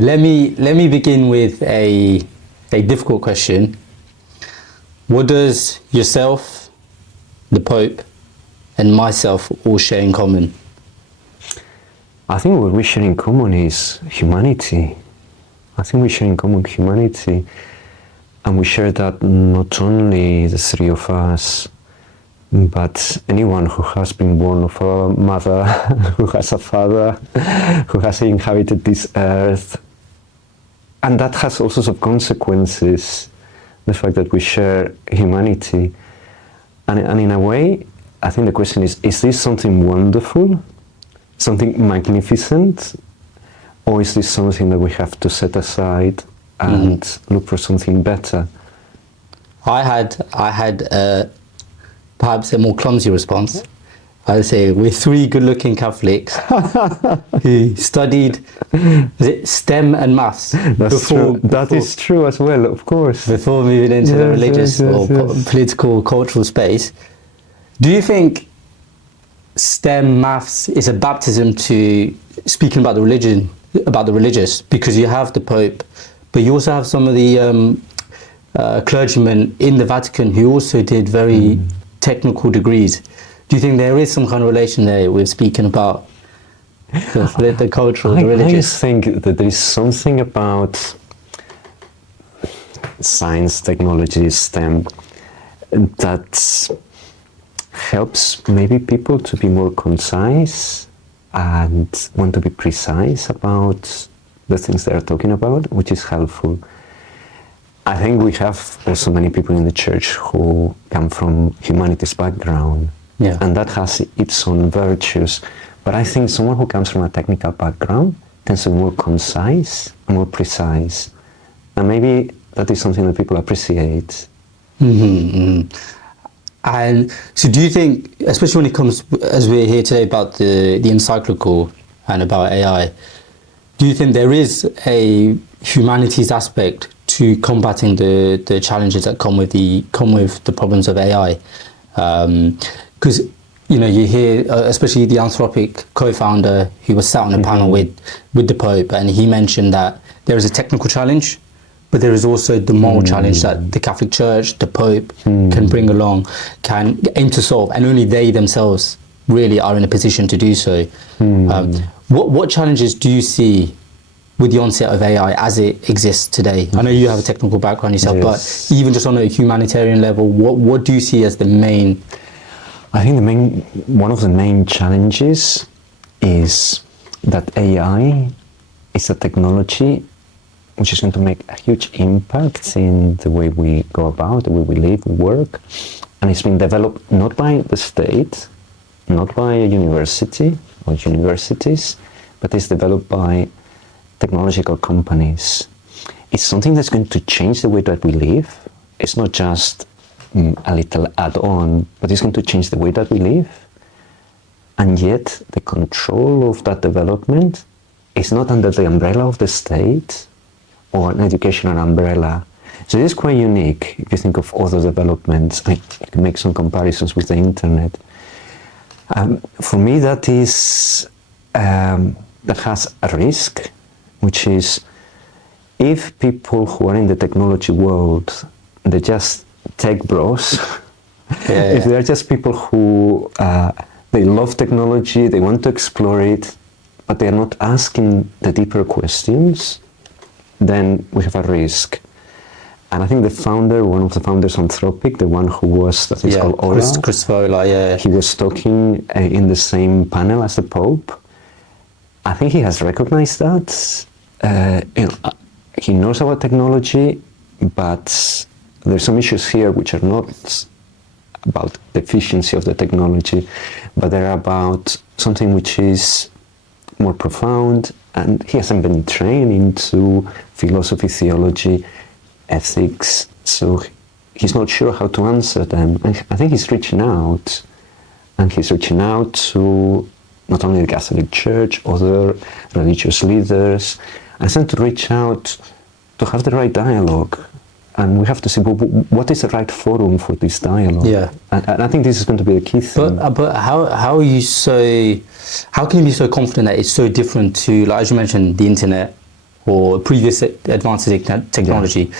Let me begin with a difficult question. What does yourself, the Pope, and myself all share in common? I think what we share in common is humanity. I think we share in common humanity, and we share that not only the three of us, but anyone who has been born of a mother, who has a father, who has inhabited this earth. And that has all sorts of consequences, the fact that we share humanity. And in a way, I think the question is this something wonderful, something magnificent, or is this something that we have to set aside and look for something better? I had perhaps a more clumsy response. I would say we're three good-looking Catholics who studied STEM and maths. That is true as well, of course. Before moving into the religious or political, cultural space. Do you think STEM maths is a baptism to speaking about the religion, about the religious? Because you have the Pope, but you also have some of the clergymen in the Vatican who also did very technical degrees. Do you think there is some kind of relation there with speaking about the cultural, the religious? I just think that there is something about science, technology, STEM that helps maybe people to be more concise and want to be precise about the things they are talking about, which is helpful. I think we have also many people in the church who come from humanities background, and that has its own virtues. But I think someone who comes from a technical background tends to be more concise and more precise. And maybe that is something that people appreciate. And so do you think, especially when it comes, as we're here today, about the encyclical and about AI, do you think there is a humanities aspect to combating the challenges that come with the problems of AI? Because you hear, especially the Anthropic co-founder, who was sat on a panel with the Pope, and he mentioned that there is a technical challenge, but there is also the moral challenge that the Catholic Church, the Pope, can bring along, can aim to solve, and only they themselves really are in a position to do so. What challenges do you see with the onset of AI as it exists today? I know you have a technical background yourself, but even just on a humanitarian level, what do you see as the main? I think one of the main challenges is that AI is a technology which is going to make a huge impact in the way we go about, the way we live, we work. And it's been developed not by the state, not by a university or universities, but it's developed by technological companies. It's something that's going to change the way that we live. It's not just a little add-on, but it's going to change the way that we live. And yet the control of that development is not under the umbrella of the state or an educational umbrella. So it is quite unique if you think of other developments. I can make some comparisons with the internet. For me, that has a risk, which is if people who are in the technology world, they're just tech bros, if they're just people who they love technology, they want to explore it, but they're not asking the deeper questions, then we have a risk. And I think one of the founders of Anthropic, the one who was, that is called Ola, Christopher Ola, he was talking in the same panel as the Pope. I think he has recognized that. He knows about technology, but there's some issues here which are not about the efficiency of the technology, but they're about something which is more profound, and he hasn't been trained into philosophy, theology, ethics, so he's not sure how to answer them. And I think he's reaching out, and he's reaching out to not only the Catholic Church, other religious leaders, and trying to reach out to have the right dialogue. And we have to see what is the right forum for this dialogue. And I think this is going to be a key thing. But how are you how can you be so confident that it's so different to, like, as you mentioned, the internet, or previous advances in technology,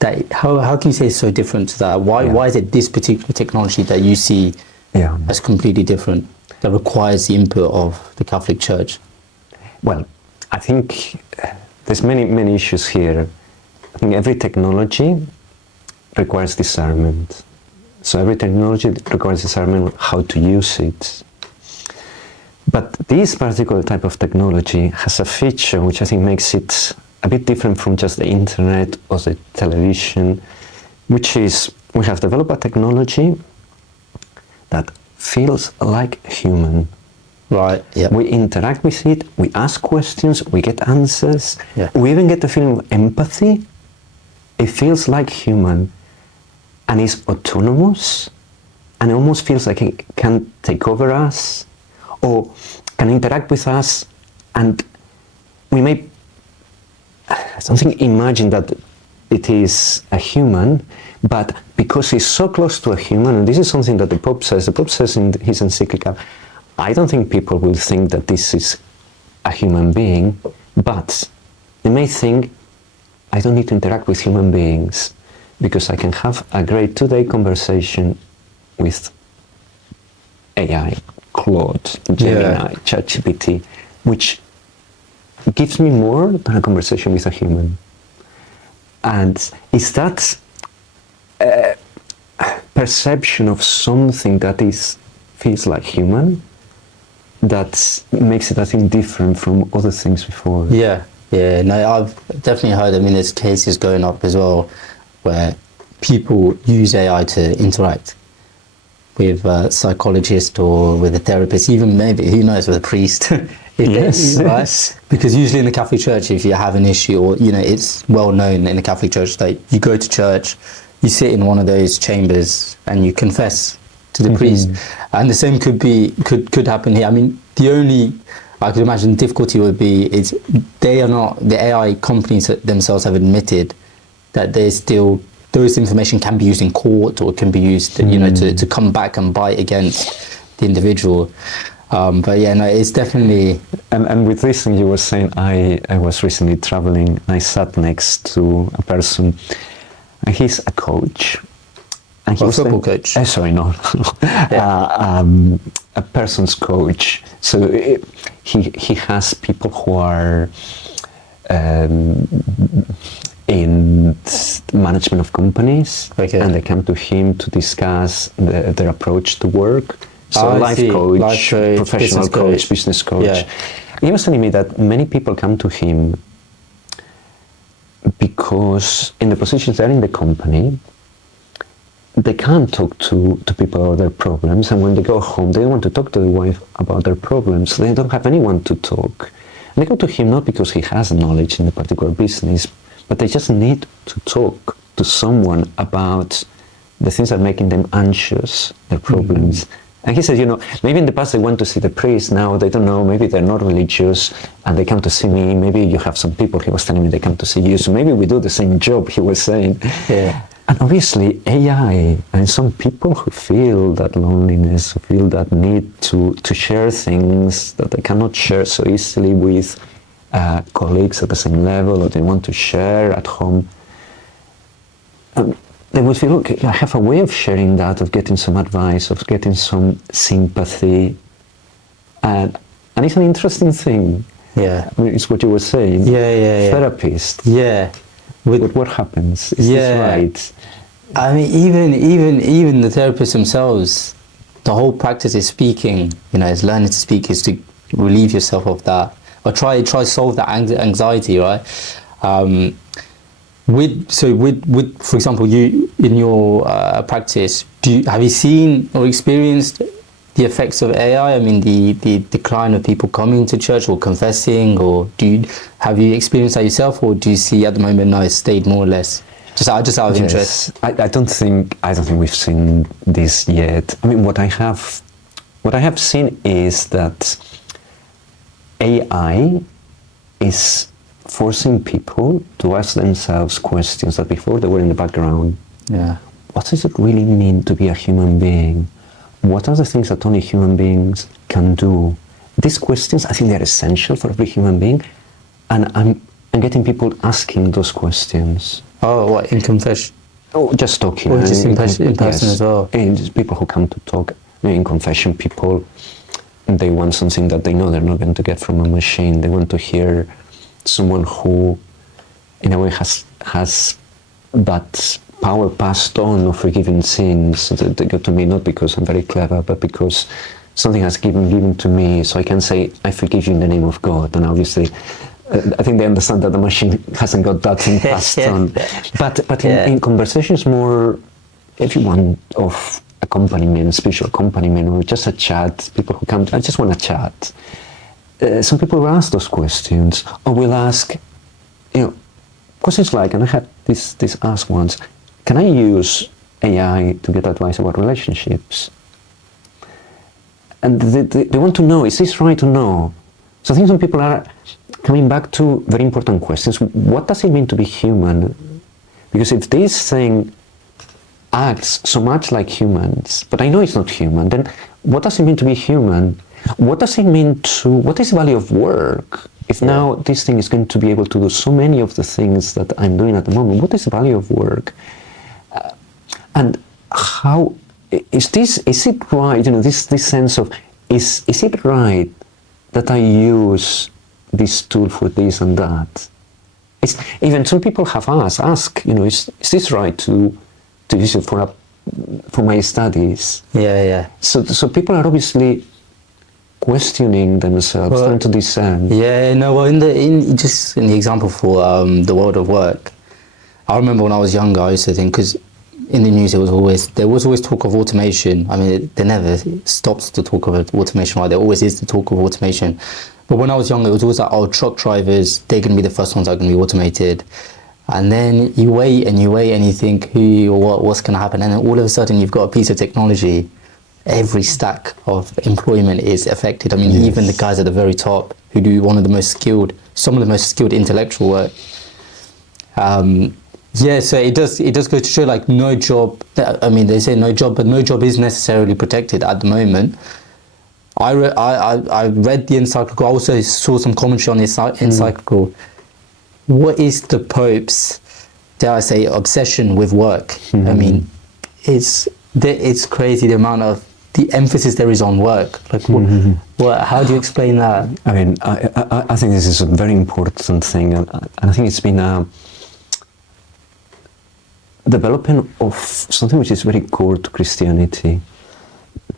that how can you say it's so different to that? Why is it this particular technology that you see as completely different, that requires the input of the Catholic Church? Well, I think there's many issues here. I think every technology requires discernment. So every technology requires discernment how to use it. But this particular type of technology has a feature which I think makes it a bit different from just the internet or the television, which is we have developed a technology that feels like human. Right. Yeah. We interact with it, we ask questions, we get answers, Yeah. we even get the feeling of empathy. It feels like human and is autonomous, and it almost feels like it can take over us or can interact with us, and we may something imagine that it is a human, but because it's so close to a human, and this is something that the Pope says in his encyclical, I don't think people will think that this is a human being, but they may think, I don't need to interact with human beings because I can have a great 2-day conversation with AI, Claude, Gemini, ChatGPT, which gives me more than a conversation with a human. And it's that perception of something that feels like human that makes it, I think, different from other things before. Yeah, no, I've definitely heard, I mean, there's cases going up as well where people use AI to interact with a psychologist or with a therapist, even maybe, who knows, with a priest. Yes. Right? Because usually in the Catholic Church, if you have an issue, or, you know, it's well known in the Catholic Church that you go to church, you sit in one of those chambers and you confess to the priest, and the same could happen here. I mean, I could imagine the difficulty would be is they are not, the AI companies themselves have admitted that there's still, those information can be used in court or can be used, you know, to come back and bite against the individual. But yeah, no, it's definitely. And with this thing you were saying, I was recently traveling and I sat next to a person, and he's a coach. And he a was football saying, coach? Sorry, no. A person's coach. So he has people who are in management of companies, and they come to him to discuss their approach to work. So life coach, professional coach, business coach. Yeah. He was telling me that many people come to him because in the positions they're in the company, they can't talk to people about their problems, and when they go home, they don't want to talk to the wife about their problems. They don't have anyone to talk. And they go to him not because he has knowledge in the particular business, but they just need to talk to someone about the things that are making them anxious, their problems. And he said, you know, maybe in the past they went to see the priest, now they don't know, maybe they're not religious, and they come to see me. Maybe you have some people, he was telling me, they come to see you, so maybe we do the same job, he was saying. Yeah. And obviously AI, and some people who feel that loneliness, who feel that need to share things that they cannot share so easily with colleagues at the same level, or they want to share at home, they would feel, okay, I have a way of sharing that, of getting some advice, of getting some sympathy. And it's an interesting thing. Yeah. I mean, it's what you were saying. Yeah. Therapist. Yeah. With what happens? Is this right? I mean, even the therapists themselves, the whole practice is speaking, you know, is learning to speak, is to relieve yourself of that, or try solve that anxiety, right? With for example, you in your practice, have you seen or experienced the effects of AI? I mean, the decline of people coming to church or confessing, or have you experienced that yourself, or do you see at the moment, no, it's stayed more or less just out of interest? I don't think we've seen this yet. I mean, what I have seen is that AI is forcing people to ask themselves questions that before they were in the background. Yeah. What does it really mean to be a human being? What are the things that only human beings can do? These questions, I think they're essential for every human being, and and getting people asking those questions. Oh, what, in confession? Oh, just talking. Or just in person yes. as well? And just people who come to talk in confession, people, they want something that they know they're not going to get from a machine. They want to hear someone who, in a way, has that power passed on of forgiving sins that they go to me, not because I'm very clever, but because something has given to me, so I can say, I forgive you in the name of God. And obviously, I think they understand that the machine hasn't got that thing passed on. But in conversations more, if you want, of accompaniment, spiritual accompaniment, or just a chat, people who come, I just want to chat. Some people will ask those questions, or will ask, questions like, and I had this asked once, can I use AI to get advice about relationships? And they want to know, is this right or no? So I think some people are coming back to very important questions. What does it mean to be human? Because if this thing acts so much like humans, but I know it's not human, then what does it mean to be human? What does it mean what is the value of work? If now this thing is going to be able to do so many of the things that I'm doing at the moment, what is the value of work? And how is it right, this sense of, is it right that I use this tool for this and that? Even some people have asked, is this right to use it for my studies? Yeah. So people are obviously questioning themselves, trying to discern. Yeah, no, well, in the example for the world of work, I remember when I was younger, I used to think, because in the news there was always talk of automation. I mean, there never stops to talk of automation, right? There always is the talk of automation. But when I was younger, it was always like, truck drivers, they're going to be the first ones that are going to be automated. And then you wait and you think what's going to happen, and then all of a sudden you've got a piece of technology. Every stack of employment is affected. I mean, even the guys at the very top who do some of the most skilled intellectual work. So it does go to show, like, no job. I mean, they say no job, but no job is necessarily protected at the moment. I read the encyclical. I also saw some commentary on the encyclical. What is the Pope's, dare I say, obsession with work? I mean, it's crazy the amount of the emphasis there is on work. Like, how do you explain that? I mean, I think this is a very important thing, and I think it's been a development of something which is very core to Christianity,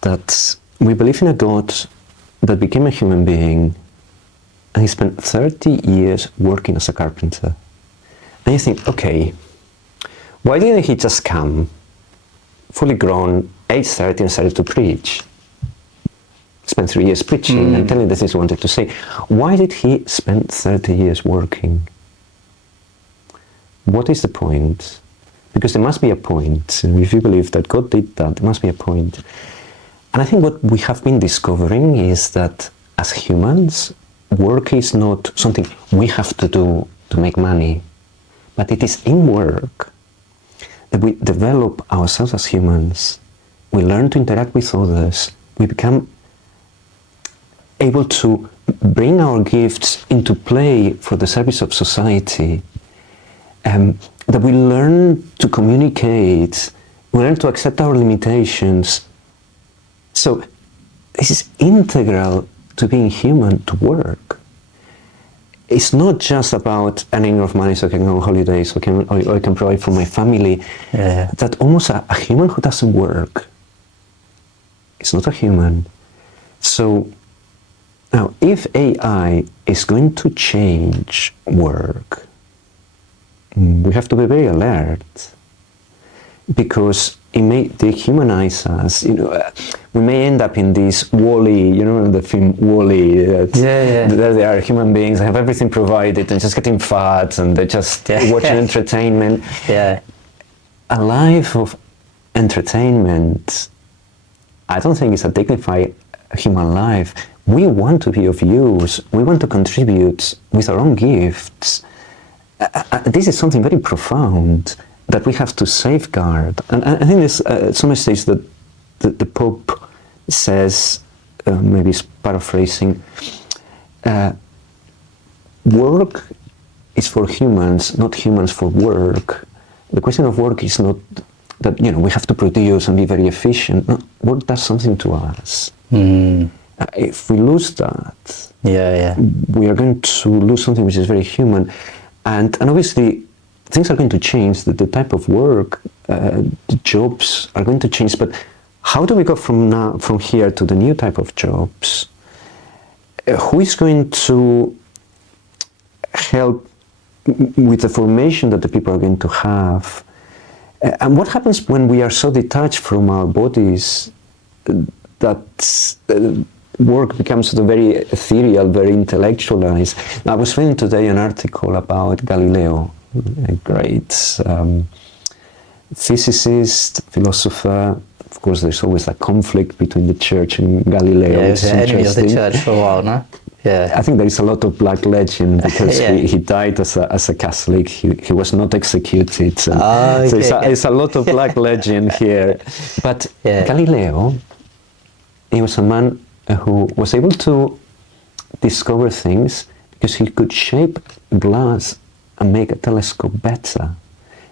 that we believe in a God that became a human being, and he spent 30 years working as a carpenter. And you think, okay, why didn't he just come fully grown, age 30, and started to preach? Spent 3 years preaching and telling the things he wanted to say. Why did he spend 30 years working? What is the point? Because there must be a point. If you believe that God did that, there must be a point. And I think what we have been discovering is that as humans, work is not something we have to do to make money, but it is in work that we develop ourselves as humans. We learn to interact with others. We become able to bring our gifts into play for the service of society. That we learn to communicate, we learn to accept our limitations. So this is integral to being human, to work. It's not just about earning enough money so I can go on holidays, or I can provide for my family. That almost a human who doesn't work, it's not a human. So now, if AI is going to change work, we have to be very alert, because it may dehumanize us. We may end up in this WALL-E, the film WALL-E. There they are, human beings, they have everything provided, and just getting fat, and they're just watching entertainment. A life of entertainment, I don't think it's a dignified human life. We want to be of use. We want to contribute with our own gifts. This is something very profound that we have to safeguard. And I think there's some stage that the Pope says, maybe he's paraphrasing, work is for humans, not humans for work. The question of work is not that, you know, we have to produce and be very efficient. No, work does something to us. If we lose that, we are going to lose something which is very human. And obviously, things are going to change. The type of work, the jobs are going to change. But how do we go from here to the new type of jobs? Who is going to help with the formation that the people are going to have? And what happens when we are so detached from our bodies that work becomes sort of very ethereal, very intellectualized? I was reading today an article about Galileo, a great physicist, philosopher. Of course, there's always a conflict between the church and Galileo. Yeah, he was the enemy of the church for a while, no? Yeah. I think there is a lot of black legend because he died as a Catholic. He was not executed. So it's a lot of black legend here. But Galileo, he was a man who was able to discover things because he could shape glass and make a telescope better.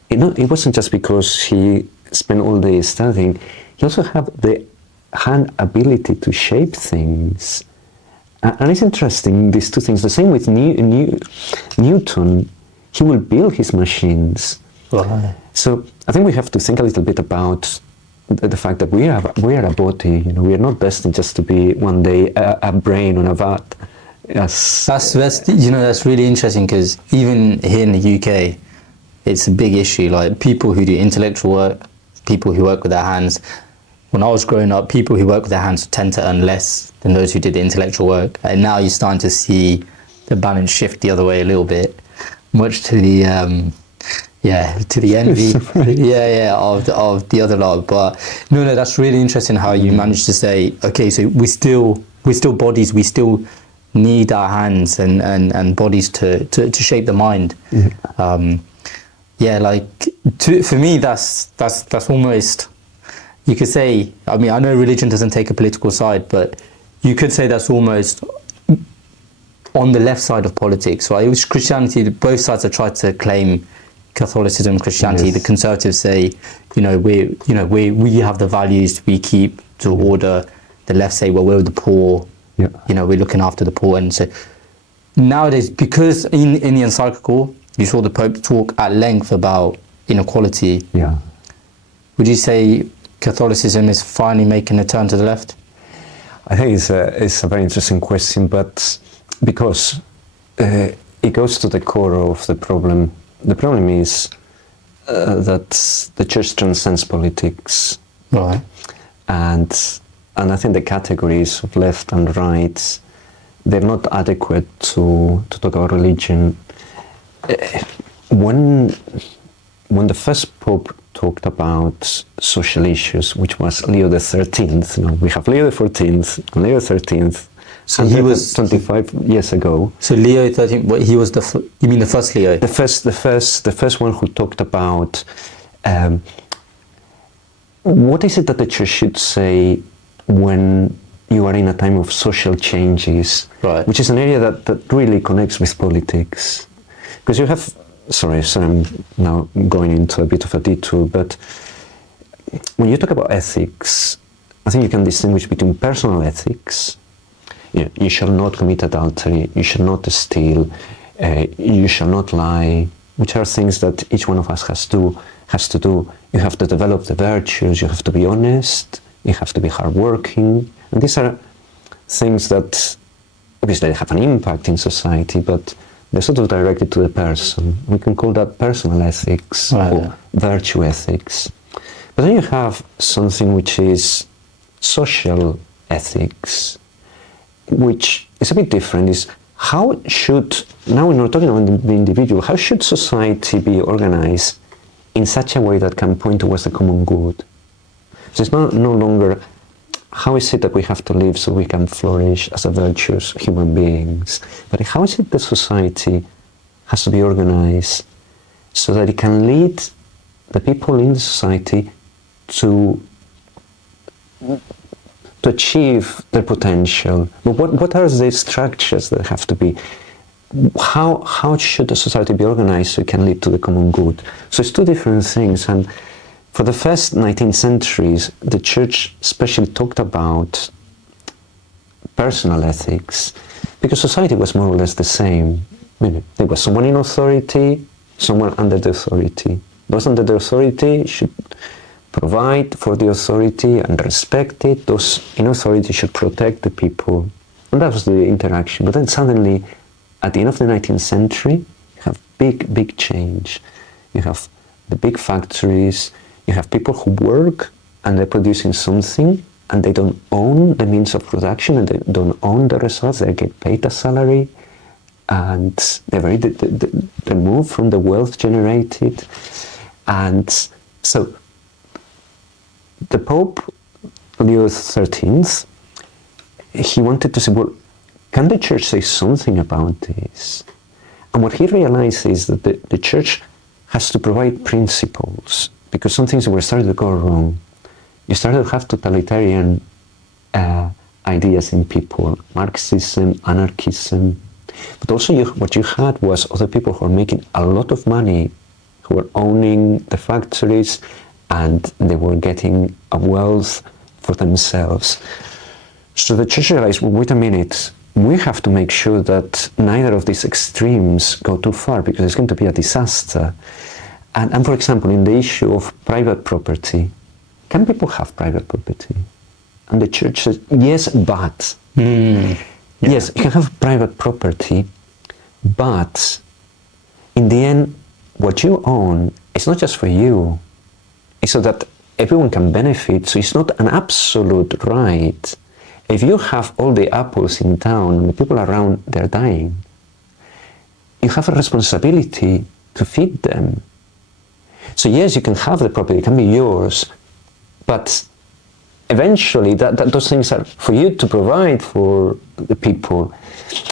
It wasn't just because he spent all day studying. He also had the hand ability to shape things. And it's interesting, these two things. The same with Newton. He will build his machines. Right. So I think we have to think a little bit about the fact that we are a body. You know, we are not destined just to be one day a brain on a vat. Yes. That's really interesting, because even here in the UK, it's a big issue. Like, people who do intellectual work, people who work with their hands. When I was growing up, people who work with their hands tend to earn less than those who did the intellectual work. And now you're starting to see the balance shift the other way a little bit, much to the envy, of the other lot. But no, that's really interesting how you managed to say, okay, so we're still bodies, we still need our hands and bodies to shape the mind. For me, that's almost, you could say, I mean, I know religion doesn't take a political side, but you could say that's almost on the left side of politics, right? It was Christianity, both sides have tried to claim Catholicism, Christianity. Yes. The conservatives say, we have the values we keep to order. The left say, well, we're the poor, we're looking after the poor. And so nowadays, because in the encyclical, you saw the Pope talk at length about inequality. Yeah. Would you say Catholicism is finally making a turn to the left? I think it's a very interesting question, but because it goes to the core of the problem. The problem is that the church transcends politics. Right. And I think the categories of left and right, they're not adequate to talk about religion. When the first Pope talked about social issues, which was Leo XIII, we have Leo XIV and Leo XIII. So he was 25 years ago. So Leo XIII, he was you mean the first Leo? The first one who talked about what is it that the church should say when you are in a time of social changes, right? Which is an area that really connects with politics. Because you have, sorry, I'm now going into a bit of a detour, but when you talk about ethics, I think you can distinguish between personal ethics. You shall not commit adultery, you shall not steal, you shall not lie, which are things that each one of us has to do. You have to develop the virtues, you have to be honest, you have to be hardworking. And these are things that obviously have an impact in society, but they're sort of directed to the person. We can call that personal ethics or virtue ethics. But then you have something which is social ethics, which is a bit different. Is how should, now we're not talking about the individual, how should society be organized in such a way that can point towards the common good? So it's no longer, how is it that we have to live so we can flourish as a virtuous human beings? But how is it that society has to be organized so that it can lead the people in the society to achieve their potential? But what are the structures that have to be? how should the society be organized so it can lead to the common good? So it's two different things. And for the first 19th centuries, the church especially talked about personal ethics, because society was more or less the same. There was someone in authority, someone under the authority. Those under the authority should provide for the authority and respect it. Those in authority should protect the people. And that was the interaction. But then suddenly, at the end of the 19th century, you have big change. You have the big factories, you have people who work and they're producing something, and they don't own the means of production, and they don't own the results. They get paid a salary, and they're very removed from the wealth generated. And so the Pope Leo XIII, he wanted to say, well, can the church say something about this? And what he realized is that the church has to provide principles, because some things were starting to go wrong. You started to have totalitarian ideas in people, Marxism, anarchism, but also what you had was other people who were making a lot of money, who were owning the factories, and they were getting a wealth for themselves. So the church realized, well, wait a minute, we have to make sure that neither of these extremes go too far, because it's going to be a disaster. And for example, in the issue of private property, can people have private property? And the church says, yes, but. Yes, you can have private property, but in the end, what you own is not just for you. It's so that everyone can benefit, so it's not an absolute right. If you have all the apples in town and the people around, they're dying, you have a responsibility to feed them. So yes, you can have the property, it can be yours, but eventually those things are for you to provide for the people.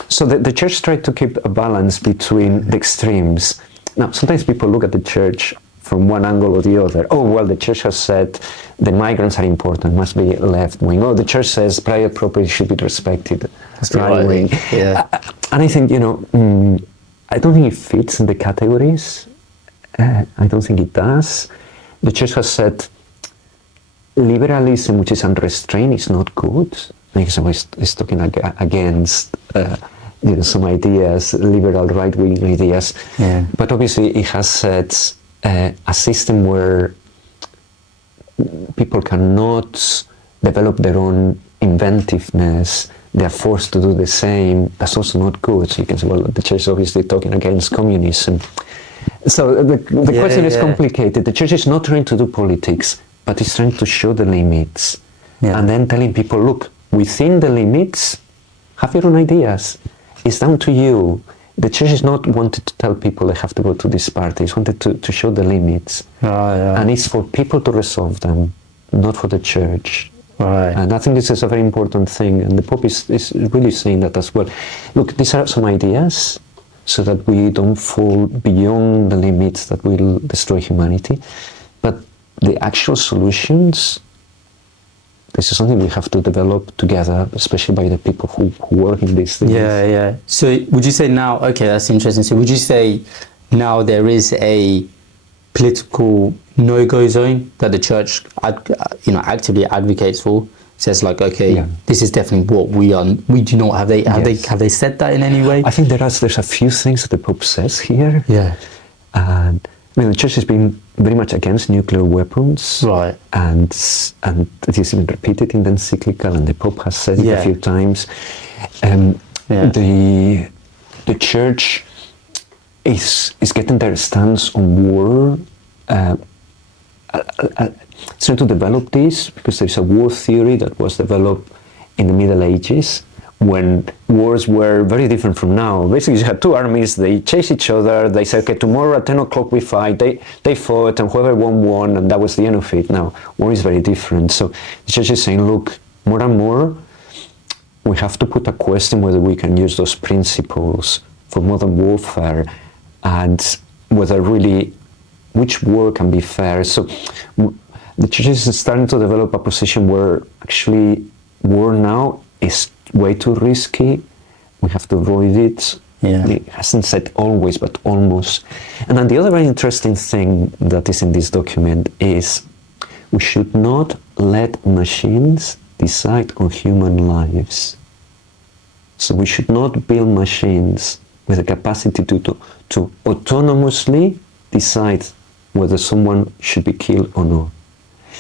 So the church tried to keep a balance between the extremes. Now, sometimes people look at the church from one angle or the other. Oh, well, the church has said the migrants are important, must be left wing. Oh, the church says private property should be respected, right wing. Yeah. And I think, I don't think it fits in the categories. I don't think it does. The church has said liberalism, which is unrestrained, is not good. Because it's talking against some ideas, liberal right-wing ideas. Yeah. But obviously it has said a system where people cannot develop their own inventiveness, they are forced to do the same, that's also not good. So you can say, well, the church is obviously talking against communism. So the question is complicated. The church is not trying to do politics, but it's trying to show the limits. Yeah. And then telling people, look, within the limits, have your own ideas. It's down to you. The church is not wanted to tell people they have to go to this party. It's wanted to show the limits. And it's for people to resolve them, not for the church. Right. And I think this is a very important thing. And the Pope is really saying that as well. Look, these are some ideas so that we don't fall beyond the limits that will destroy humanity. But the actual solutions, this is something we have to develop together, especially by the people who work in these things. Yeah. So would you say now, okay, that's interesting. So would you say now there is a political no-go zone that the church, actively advocates for? Says like, okay, this is definitely what we are. We do not have they said that in any way? I think there's a few things that the Pope says here. Yeah. And the church has been very much against nuclear weapons, right? And it has been repeated in the encyclical, and the Pope has said it a few times. The church is getting their stance on war. It's trying to develop this because there's a war theory that was developed in the Middle Ages, when wars were very different from now. Basically, you had two armies, they chase each other, they said, okay, tomorrow at 10 o'clock we fight, they fought, and whoever won, and that was the end of it. Now, war is very different. So the church is saying, look, more and more, we have to put a question whether we can use those principles for modern warfare, and whether really, which war can be fair. So the church is starting to develop a position where actually war now is way too risky. We have to avoid it. Yeah. It hasn't said always, but almost. And then the other very interesting thing that is in this document is we should not let machines decide on human lives. So we should not build machines with the capacity to autonomously decide whether someone should be killed or not.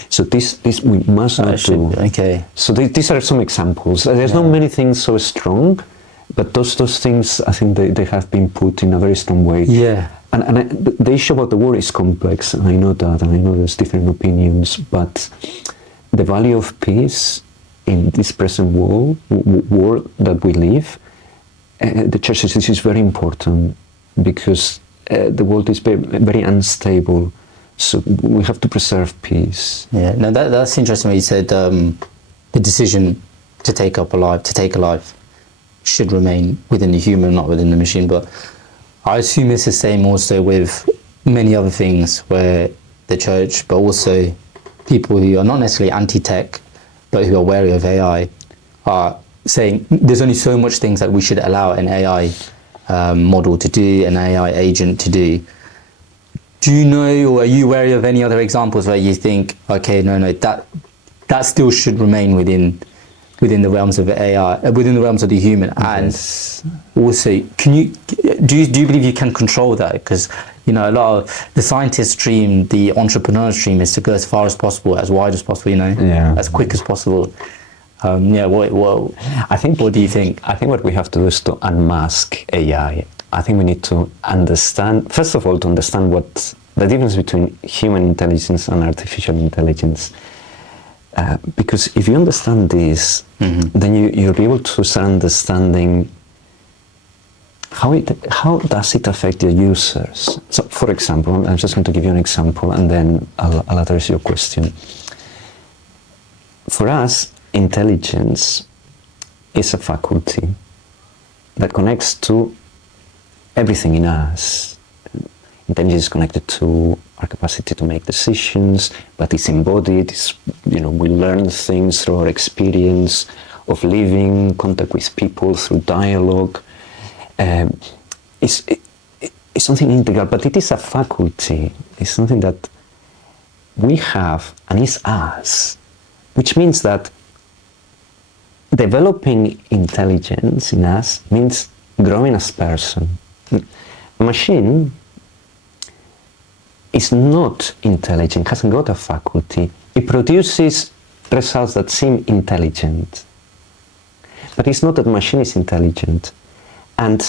So this we must not do. Okay. So these are some examples. There's not many things so strong, but those things, I think they have been put in a very strong way. Yeah. And the issue about the war is complex, and I know that, and I know there's different opinions, but the value of peace in this present world that we live, the Church says this is very important, because the world is very, very unstable, so we have to preserve peace. Yeah, no, that's interesting what you said. The decision to take a life, should remain within the human, not within the machine. But I assume it's the same also with many other things where the Church, but also people who are not necessarily anti-tech, but who are wary of AI, are saying there's only so much things that we should allow an AI model to do, an AI agent to do. Do you know, or are you wary of any other examples where you think, okay, no, that still should remain within the realms of AI, within the realms of the human? Yes. And also, do you believe you can control that? Because a lot of the scientist stream, the entrepreneur stream, is to go as far as possible, as wide as possible, as quick as possible. I think. What do you think? I think what we have to do is to unmask AI. I think we need to understand, first of all, what the difference between human intelligence and artificial intelligence. Because if you understand this, then you'll be able to start understanding how does it affect your users. So, for example, I'm just going to give you an example, and then I'll address your question. For us, intelligence is a faculty that connects to everything in us. Intelligence is connected to our capacity to make decisions, but it's embodied. We learn things through our experience of living, contact with people, through dialogue. It's something integral, but it is a faculty. It's something that we have, and is us, which means that developing intelligence in us means growing as person. A machine is not intelligent, hasn't got a faculty. It produces results that seem intelligent, but it's not that the machine is intelligent. And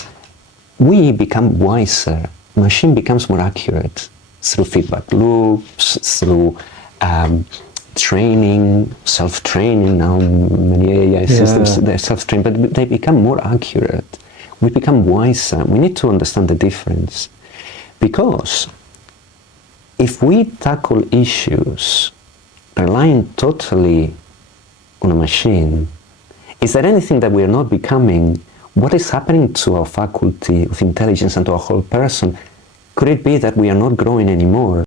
we become wiser. Machine becomes more accurate through feedback loops, through training, self-training. Now many AI systems, they're self-trained, but they become more accurate. We become wiser. We need to understand the difference, because if we tackle issues relying totally on a machine, is there anything that we are not becoming? What is happening to our faculty of intelligence and to our whole person? Could it be that we are not growing anymore?